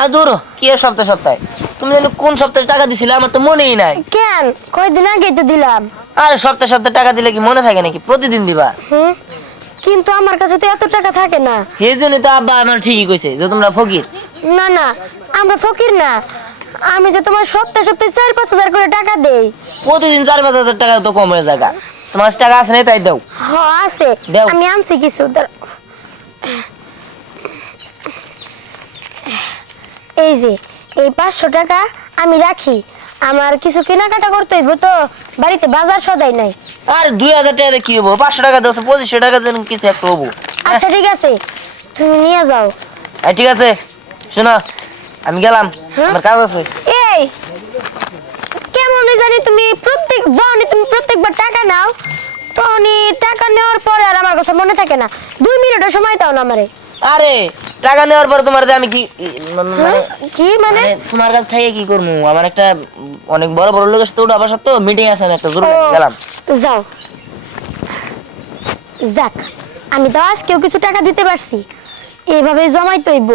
আর ধরো কি আর সপ্তাহে সপ্তাহে তুমি জানো কোন সপ্তাহে টাকা দিছিলে আমার তো মনেই নাই। কেন কয়দিন আগে তো দিলাম। আরে সপ্তাহে সপ্তাহে টাকা দিলে কি মনে থাকে নাকি? প্রতিদিন দিবা। হ্যাঁ, কিন্তু আমার কাছে তো এত টাকা থাকে না। সেই জন্য তো আব্বা আমার ঠিকই কইছে যে তোমরা ফকির। না না, আমরা ফকির না। আমি যে তোমার সপ্তাহে সপ্তাহে 4-5 হাজার করে টাকা দেই। প্রতিদিন 4-5 হাজার টাকা তো কম হয়ে যায়। তোমার কাছে টাকা আছে না তাই দাও। হ আছে, দাও। আমি আনছি কিছু। এই যে এই 500 টাকা আমি রাখি, আমার কিছু কেনাকাটা করতে হইব তো, বাড়িতে বাজার সদাই নাই। আর 2000 টাকা দিয়ে কি হবো? 500 টাকা দাও, 2500 টাকা দেন কিছু একটা হবো। আচ্ছা ঠিক আছে, তুমি নিয়ে যাও। ঠিক আছে, শোনো আমি গেলাম, হ্যাঁ? আমার কাজ আছে। এই কেমন জানি তুমি প্রত্যেকবার টাকা নাও, তখনই টাকা নেওয়ার পরে আর আমার কথা মনে থাকে না। 2 মিনিটের সময় দাও না আমারে। আরে টাকা নেওয়ার পর তোমার দিয়ে আমি কি হ্যাঁ? কি মানে? তোমার কাছ থেকে কি করবো? আমার একটা অনেক বড় বড় লোকের সাথে আবার সাথে মিটিং আছে, আমি একটা জরুরি ও, গেলাম। যাও। যাক, আমি তো আজকেও কিছু টাকা দিতে পারছি। এভাবে জমাই তৈব।